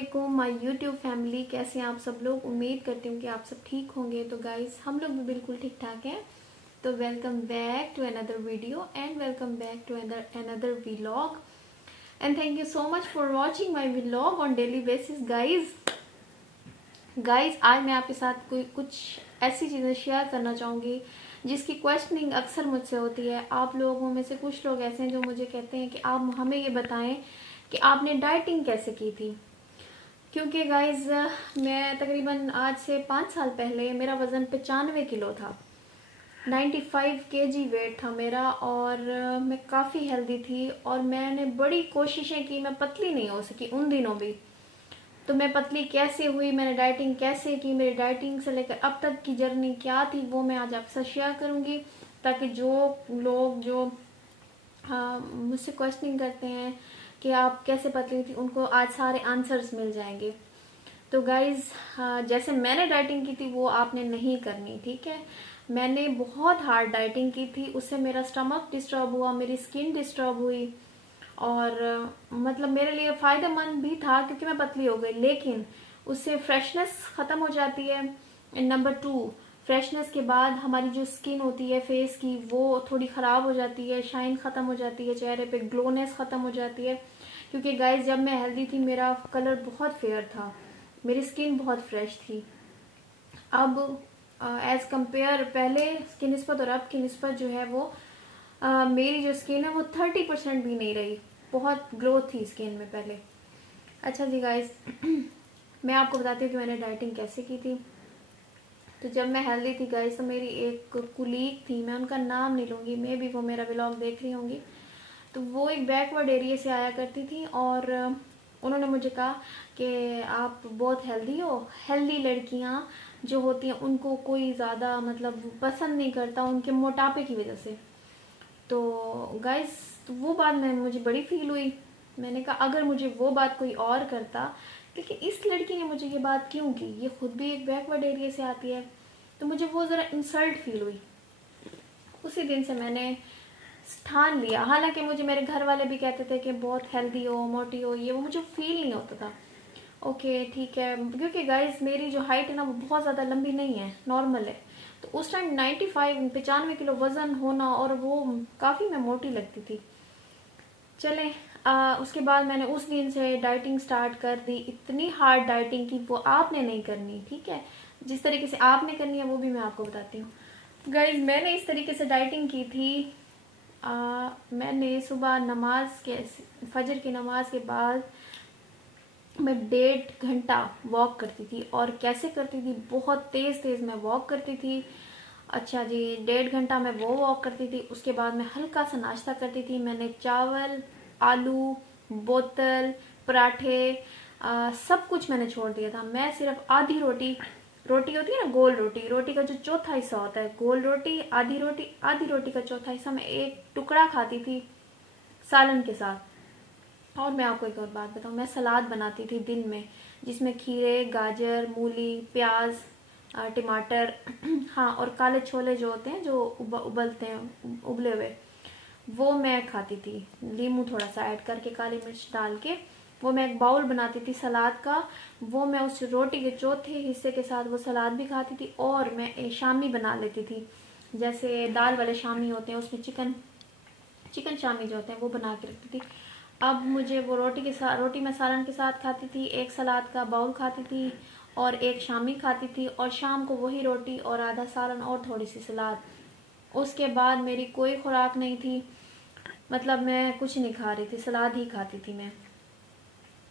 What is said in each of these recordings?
वालेकुम my YouTube family. कैसे हैं आप सब लोग? उम्मीद करती हूँ कि आप सब ठीक होंगे। तो गाइस हम लोग भी बिल्कुल ठीक ठाक हैं। तो welcome back to another video and welcome back to another vlog and thank you so much for watching my vlog on daily basis. Guys आज मैं आपके साथ कुछ ऐसी चीज़ें शेयर करना चाहूँगी जिसकी क्वेश्चनिंग अक्सर मुझसे होती है। आप लोगों में से कुछ लोग ऐसे हैं जो मुझे कहते हैं कि आप हमें ये बताएं कि आपने डाइटिंग कैसे की थी। क्योंकि गाइज मैं तकरीबन आज से 5 साल पहले मेरा वज़न 95 किलो था, 95 kg वेट था मेरा और मैं काफ़ी हेल्दी थी और मैंने बड़ी कोशिशें की, मैं पतली नहीं हो सकी उन दिनों भी। तो मैं पतली कैसे हुई, मैंने डाइटिंग कैसे की, मेरी डाइटिंग से लेकर अब तक की जर्नी क्या थी, वो मैं आज आपके साथ शेयर करूँगी ताकि जो लोग जो मुझसे क्वेश्चनिंग करते हैं कि आप कैसे पतली थी, उनको आज सारे आंसर्स मिल जाएंगे। तो गाइज जैसे मैंने डाइटिंग की थी वो आपने नहीं करनी, ठीक है। मैंने बहुत हार्ड डाइटिंग की थी, उससे मेरा स्टमक डिस्टर्ब हुआ, मेरी स्किन डिस्टर्ब हुई और मतलब मेरे लिए फ़ायदेमंद भी था क्योंकि मैं पतली हो गई, लेकिन उससे फ्रेशनेस ख़त्म हो जाती है। एंड नंबर 2, फ्रेशनेस के बाद हमारी जो स्किन होती है फेस की वो थोड़ी ख़राब हो जाती है, शाइन ख़त्म हो जाती है, चेहरे पे ग्लोनेस ख़त्म हो जाती है। क्योंकि गाइस जब मैं हेल्दी थी मेरा कलर बहुत फेयर था, मेरी स्किन बहुत फ्रेश थी। अब एज कंपेयर पहले की निस्बत और अब की निस्बत जो है वो मेरी जो स्किन है वो 30% भी नहीं रही, बहुत ग्रोथ थी स्किन में पहले। अच्छा जी गाइस मैं आपको बताती हूँ कि मैंने डाइटिंग कैसे की थी। तो जब मैं हेल्दी थी गाइस तो मेरी एक कुलीग थी, मैं उनका नाम नहीं लूँगी, मे भी वो मेरा व्लॉग देख रही होंगी। तो वो एक बैकवर्ड एरिया से आया करती थी और उन्होंने मुझे कहा कि आप बहुत हेल्दी हो, हेल्दी लड़कियां जो होती हैं उनको कोई ज़्यादा मतलब पसंद नहीं करता उनके मोटापे की वजह से। तो गाइस तो वो बात में मुझे बड़ी फील हुई। मैंने कहा अगर मुझे वो बात कोई और करता, लेकिन इस लड़की ने मुझे ये बात क्यों की, ये खुद भी एक बैकवर्ड एरिया से आती है। तो मुझे वो ज़रा इंसल्ट फील हुई। उसी दिन से मैंने ठान लिया, हालांकि मुझे मेरे घर वाले भी कहते थे कि बहुत हेल्दी हो, मोटी हो, ये वो मुझे फील नहीं होता था। ओके ठीक है, क्योंकि गाइस मेरी जो हाइट है ना वो बहुत ज़्यादा लंबी नहीं है, नॉर्मल है। तो उस टाइम 95 किलो वज़न होना और वो काफ़ी मैं मोटी लगती थी। चले उसके बाद मैंने उस दिन से डाइटिंग स्टार्ट कर दी। इतनी हार्ड डाइटिंग की वो आपने नहीं करनी, ठीक है। जिस तरीके से आपने करनी है वो भी मैं आपको बताती हूँ। गाइस मैंने इस तरीके से डाइटिंग की थी। मैंने सुबह फजर की नमाज के बाद मैं 1.5 घंटा वॉक करती थी। और कैसे करती थी, बहुत तेज़ तेज़ मैं वॉक करती थी। अच्छा जी, 1.5 घंटा मैं वो वॉक करती थी। उसके बाद मैं हल्का सा नाश्ता करती थी। मैंने चावल, आलू, बोतल, पराठे सब कुछ मैंने छोड़ दिया था। मैं सिर्फ आधी रोटी होती है ना गोल रोटी, रोटी का जो चौथा हिस्सा होता है गोल रोटी, आधी रोटी का चौथा हिस्सा मैं एक टुकड़ा खाती थी सालन के साथ। और मैं आपको एक और बात बताऊं, मैं सलाद बनाती थी दिन में जिसमें खीरे, गाजर, मूली, प्याज, टमाटर हाँ, और काले छोले जो होते हैं जो उबलते हैं उबले हुए, वो मैं खाती थी। नींबू थोड़ा सा ऐड करके, काली मिर्च डाल के वो मैं एक बाउल बनाती थी सलाद का। वो मैं उस रोटी के चौथे हिस्से के साथ वो सलाद भी खाती थी। और मैं शामी बना लेती थी, जैसे दाल वाले शामी होते हैं उसमें चिकन शामी जो होते हैं वो बना के रखती थी। अब मुझे वो रोटी मैं सालन के साथ खाती थी, एक सलाद का बाउल खाती थी और एक शामी खाती थी, और शाम को वही रोटी और आधा सालन और थोड़ी सी सलाद। उसके बाद मेरी कोई खुराक नहीं थी, मतलब मैं कुछ नहीं खा रही थी, सलाद ही खाती थी मैं।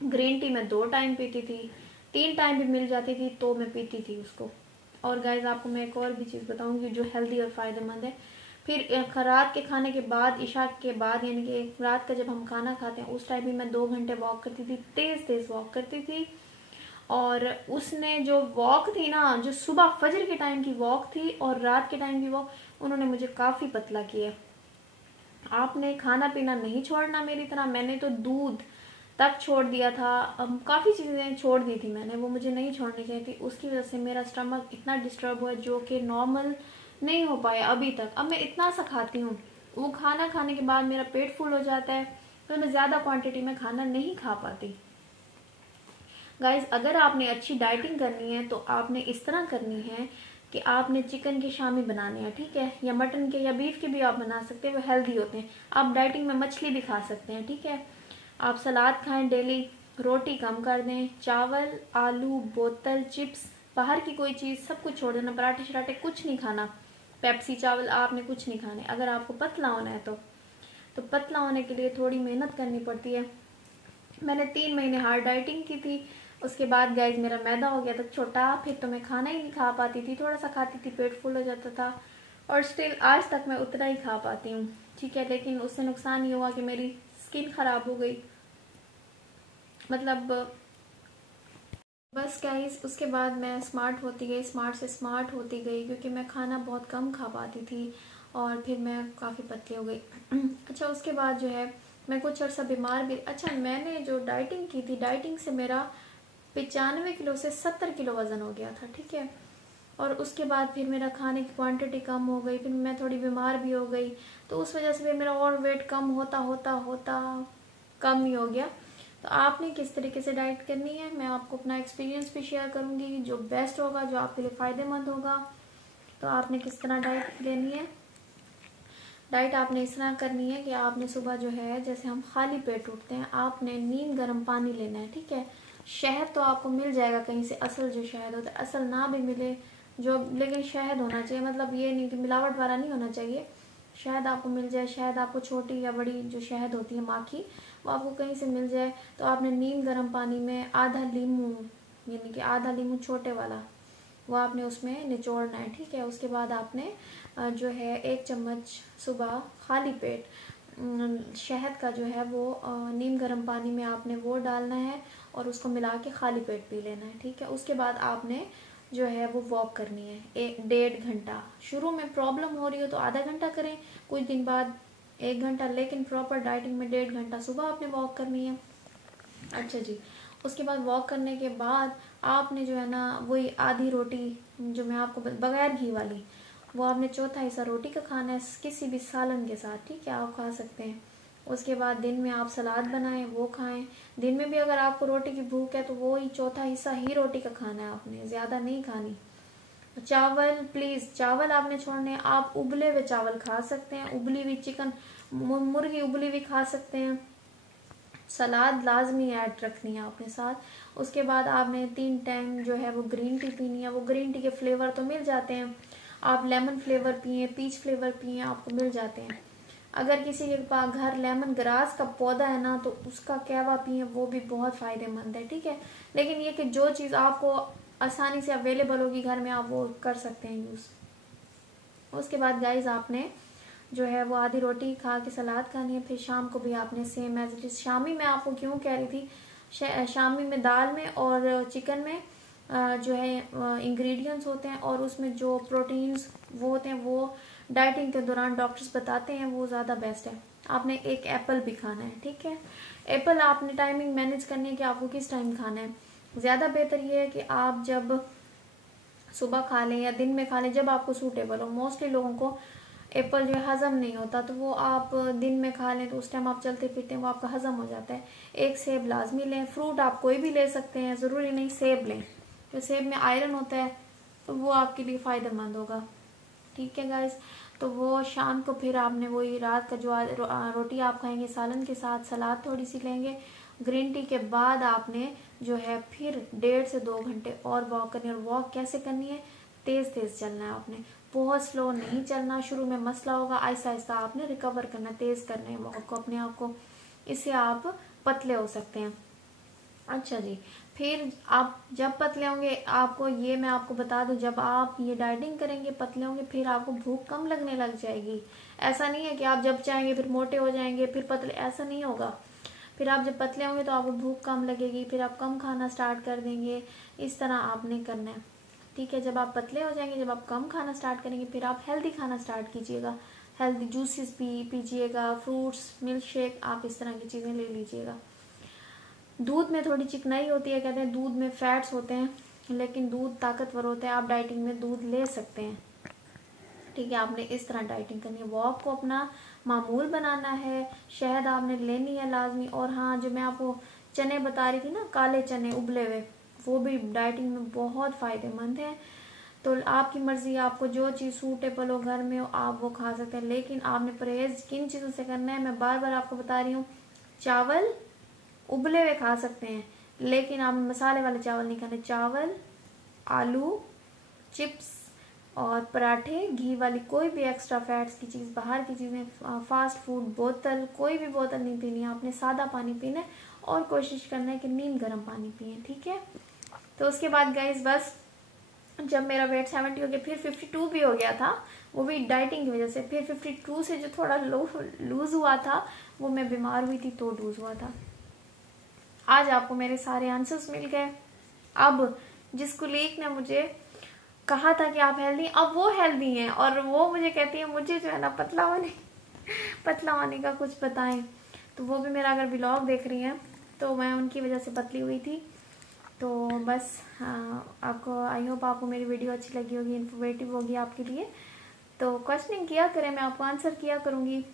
ग्रीन टी मैं 2 टाइम पीती थी, 3 टाइम भी मिल जाती थी तो मैं पीती थी उसको। और गाइज आपको मैं एक और भी चीज़ बताऊंगी जो हेल्दी और फ़ायदेमंद है। फिर रात के खाने के बाद, इशा के बाद, यानी कि रात का जब हम खाना खाते हैं उस टाइम भी मैं 2 घंटे वॉक करती थी, तेज़ तेज़ वॉक करती थी। और उसने जो वॉक थी ना, जो सुबह फजर के टाइम की वॉक थी और रात के टाइम की वॉक, उन्होंने मुझे काफ़ी पतला किया। आपने खाना पीना नहीं छोड़ना मेरी तरह, मैंने तो दूध तक छोड़ दिया था। काफ़ी चीज़ें छोड़ दी थी मैंने, वो मुझे नहीं छोड़नी चाहिए थी। उसकी वजह से मेरा स्टमक इतना डिस्टर्ब हुआ जो कि नॉर्मल नहीं हो पाया अभी तक। अब मैं इतना सा खाती हूँ, वो खाना खाने के बाद मेरा पेट फुल हो जाता है तो मैं ज़्यादा क्वांटिटी में खाना नहीं खा पाती। गाइज अगर आपने अच्छी डाइटिंग करनी है तो आपने इस तरह करनी है कि आपने चिकन के शामी बनाने हैं, ठीक है, या मटन के या बीफ के भी आप बना सकते हैं, वो हेल्दी होते हैं। आप डाइटिंग में मछली भी खा सकते हैं, ठीक है। आप सलाद खाएं डेली, रोटी कम कर दें, चावल, आलू, बोतल, चिप्स, बाहर की कोई चीज़ सब कुछ छोड़ देना, पराठे शराठे कुछ नहीं खाना, पेप्सी चावल आपने कुछ नहीं खाने। अगर आपको पतला होना है तो पतला होने के लिए थोड़ी मेहनत करनी पड़ती है। मैंने 3 महीने हार्ड डाइटिंग की थी, उसके बाद गाइज मेरा मैदा हो गया था छोटा, फिर तो मैं खाना ही नहीं खा पाती थी, थोड़ा सा खाती थी पेट फुल हो जाता था, और स्टिल आज तक मैं उतना ही खा पाती हूँ, ठीक है। लेकिन उससे नुकसान ये हुआ कि मेरी स्किन खराब हो गई, मतलब बस गाइस उसके बाद मैं स्मार्ट होती गई, स्मार्ट से स्मार्ट होती गई, क्योंकि मैं खाना बहुत कम खा पाती थी और फिर मैं काफ़ी पतली हो गई। अच्छा उसके बाद जो है मैं कुछ अर्सा बीमार भी। अच्छा मैंने जो डाइटिंग की थी, डाइटिंग से मेरा 95 किलो से 70 किलो वज़न हो गया था, ठीक है। और उसके बाद फिर मेरा खाने की क्वांटिटी कम हो गई, फिर मैं थोड़ी बीमार भी हो गई, तो उस वजह से फिर मेरा और वेट कम होता होता होता कम ही हो गया। तो आपने किस तरीके से डाइट करनी है, मैं आपको अपना एक्सपीरियंस भी शेयर करूंगी, जो बेस्ट होगा, जो आपके लिए फ़ायदेमंद होगा। तो आपने किस तरह डाइट लेनी है। डाइट आपने इस तरह करनी है कि आपने सुबह जो है, जैसे हम खाली पेट उठते हैं, आपने नीम गर्म पानी लेना है, ठीक है। शहद तो आपको मिल जाएगा कहीं से, असल जो शहद होता है, असल ना भी मिले जो, लेकिन शहद होना चाहिए, मतलब ये नहीं कि मिलावट वाला नहीं होना चाहिए। शहद आपको मिल जाए, शहद आपको छोटी या बड़ी जो शहद होती है माखी, वो आपको कहीं से मिल जाए, तो आपने नीम गर्म पानी में आधा लीमू, यानी कि आधा लीमू छोटे वाला, वो आपने उसमें निचोड़ना है, ठीक है। उसके बाद आपने जो है 1 चम्मच सुबह खाली पेट शहद का जो है वो नीम गर्म पानी में आपने वो डालना है और उसको मिला के खाली पेट पी लेना है, ठीक है। उसके बाद आपने जो है वो वॉक करनी है 1-1.5 घंटा। शुरू में प्रॉब्लम हो रही हो तो आधा घंटा करें, कुछ दिन बाद 1 घंटा, लेकिन प्रॉपर डाइटिंग में 1.5 घंटा सुबह आपने वॉक करनी है। अच्छा जी, उसके बाद वॉक करने के बाद आपने जो है ना वही आधी रोटी जो मैं आपको बगैर घी वाली, वो आपने चौथा हिस्सा रोटी का खाना है किसी भी सालन के साथ, ठीक है, आप खा सकते हैं। उसके बाद दिन में आप सलाद बनाएं वो खाएं। दिन में भी अगर आपको रोटी की भूख है तो वो ही चौथा हिस्सा ही रोटी का खाना है, आपने ज़्यादा नहीं खानी। चावल प्लीज़, चावल आपने छोड़ने हैं। आप उबले हुए चावल खा सकते हैं, उबली हुई चिकन, मुर्गी उबली हुई खा सकते हैं। सलाद लाजमी ऐड रखनी है आपने साथ। उसके बाद आपने 3 टाइम जो है वो ग्रीन टी पीनी है। वो ग्रीन टी के फ्लेवर तो मिल जाते हैं, आप लेमन फ्लेवर पिए, पीच फ्लेवर पिए, आपको मिल जाते हैं। अगर किसी के पास घर लेमन ग्रास का पौधा है ना, तो उसका कहवा पिए, वो भी बहुत फ़ायदेमंद है, ठीक है। लेकिन ये कि जो चीज़ आपको आसानी से अवेलेबल होगी घर में, आप वो कर सकते हैं यूज़। उसके बाद गाइज आपने जो है वो आधी रोटी खा के सलाद खानी है। फिर शाम को भी आपने सेम एज इट इज, शामी में आपको क्यों कह रही थी, शामी में दाल में और चिकन में जो है इंग्रेडिएंट्स होते हैं और उसमें जो प्रोटीन्स वो होते हैं, वो डाइटिंग के दौरान डॉक्टर्स बताते हैं वो ज़्यादा बेस्ट है। आपने एक एप्पल भी खाना है, ठीक है। एप्पल आपने टाइमिंग मैनेज करनी है कि आपको किस टाइम खाना है। ज़्यादा बेहतर ये है कि आप जब सुबह खा लें या दिन में खा लें, जब आपको सूटेबल हो। मोस्टली लोगों को एप्पल जो है हज़म नहीं होता, तो वो आप दिन में खा लें तो उस टाइम आप चलते फिरते हैं, वो आपका हज़म हो जाता है। एक सेब लाजमी लें। फ्रूट आप कोई भी ले सकते हैं, ज़रूरी नहीं सेब लें, तो सेब में आयरन होता है, तो वो आपके लिए फ़ायदेमंद होगा, ठीक है गाइस। तो वो शाम को फिर आपने वही रात का जो रोटी आप खाएंगे सालन के साथ, सलाद थोड़ी सी लेंगे। ग्रीन टी के बाद आपने जो है फिर 1.5 से 2 घंटे और वॉक करनी है। और वॉक कैसे करनी है, तेज़ तेज़ चलना है आपने, बहुत स्लो नहीं चलना। शुरू में मसला होगा, आहिस्ता आहिस्ता आपने रिकवर करना, तेज़ करना है वॉक को अपने आप को, इससे आप पतले हो सकते हैं। अच्छा जी, फिर आप जब पतले होंगे, आपको ये मैं आपको बता दूं, जब आप ये डाइटिंग करेंगे पतले होंगे, फिर आपको भूख कम लगने लग जाएगी। ऐसा नहीं है कि आप जब चाहेंगे फिर मोटे हो जाएंगे फिर पतले, ऐसा नहीं होगा। फिर आप जब पतले होंगे तो आपको भूख कम लगेगी, फिर आप कम खाना स्टार्ट कर देंगे। इस तरह आपने करना है, ठीक है। जब आप पतले हो जाएंगे, जब आप कम खाना स्टार्ट करेंगे, फिर आप हेल्दी खाना स्टार्ट कीजिएगा। हेल्दी जूसेस पीजिएगा, फ्रूट्स, मिल्क शेक, आप इस तरह की चीज़ें ले लीजिएगा। दूध में थोड़ी चिकनाई होती है, कहते हैं दूध में फैट्स होते हैं, लेकिन दूध ताकतवर होता है, आप डाइटिंग में दूध ले सकते हैं, ठीक है। आपने इस तरह डाइटिंग करनी है, वॉक को अपना मामूल बनाना है, शहद आपने लेनी है लाजमी। और हाँ, जो मैं आपको चने बता रही थी ना, काले चने उबले हुए, वो भी डाइटिंग में बहुत फ़ायदेमंद है। तो आपकी मर्ज़ी, आपको जो चीज़ सूटेबल हो घर में हो आप वो खा सकते हैं, लेकिन आपने परहेज़ किन चीज़ों से करना है मैं बार बार आपको बता रही हूँ। चावल उबले हुए खा सकते हैं, लेकिन आप मसाले वाले चावल नहीं खाने। चावल, आलू, चिप्स और पराठे, घी वाली कोई भी एक्स्ट्रा फैट्स की चीज़, बाहर की चीज़ें, फास्ट फूड, बोतल, कोई भी बोतल नहीं पीनी है आपने। सादा पानी पीना है और कोशिश करना है कि नीम गर्म पानी पिए, ठीक है। तो उसके बाद गाइस बस जब मेरा वेट 70 हो गया, फिर 52 भी हो गया था, वो भी डाइटिंग की वजह से। फिर 52 से जो थोड़ा लूज हुआ था वो मैं बीमार हुई थी तो लूज हुआ था। आज आपको मेरे सारे आंसर्स मिल गए। अब जिस कुलीग ने मुझे कहा था कि आप हेल्दी, अब वो हेल्दी हैं और वो मुझे कहती है मुझे जो है ना पतला होने का कुछ बताएं। तो वो भी मेरा अगर व्लॉग देख रही हैं तो मैं उनकी वजह से पतली हुई थी। तो बस आपको, आई होप आपको मेरी वीडियो अच्छी लगी होगी, इन्फॉर्मेटिव होगी आपके लिए। तो क्वेश्चनिंग किया करें, मैं आपको आंसर किया करूँगी।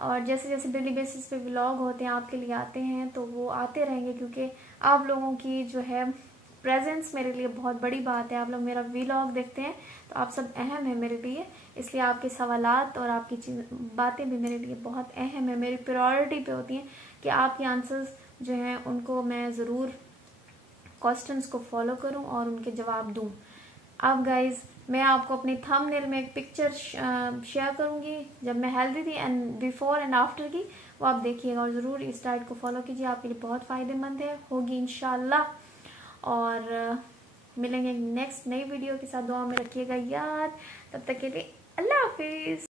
और जैसे जैसे डेली बेसिस पे व्लॉग होते हैं आपके लिए आते हैं तो वो आते रहेंगे, क्योंकि आप लोगों की जो है प्रेजेंस मेरे लिए बहुत बड़ी बात है। आप लोग मेरा व्लॉग देखते हैं तो आप सब अहम है मेरे लिए, इसलिए आपके सवालात और आपकी बातें भी मेरे लिए बहुत अहम है, मेरी प्रायोरिटी पे होती हैं कि आपके आंसर्स जो हैं उनको मैं ज़रूर क्वेश्चंस को फॉलो करूं और उनके जवाब दूं। अब गाइज मैं आपको अपनी थंबनेल में एक पिक्चर शेयर करूंगी जब मैं हेल्दी थी, एंड बिफोर एंड आफ्टर की, वो आप देखिएगा और ज़रूर इस डाइट को फॉलो कीजिए, आपके लिए बहुत फ़ायदेमंद है, होगी इंशाल्लाह। और मिलेंगे नेक्स्ट नई वीडियो के साथ, दुआ में रखिएगा याद। तब तक के लिए अल्लाह हाफिज़।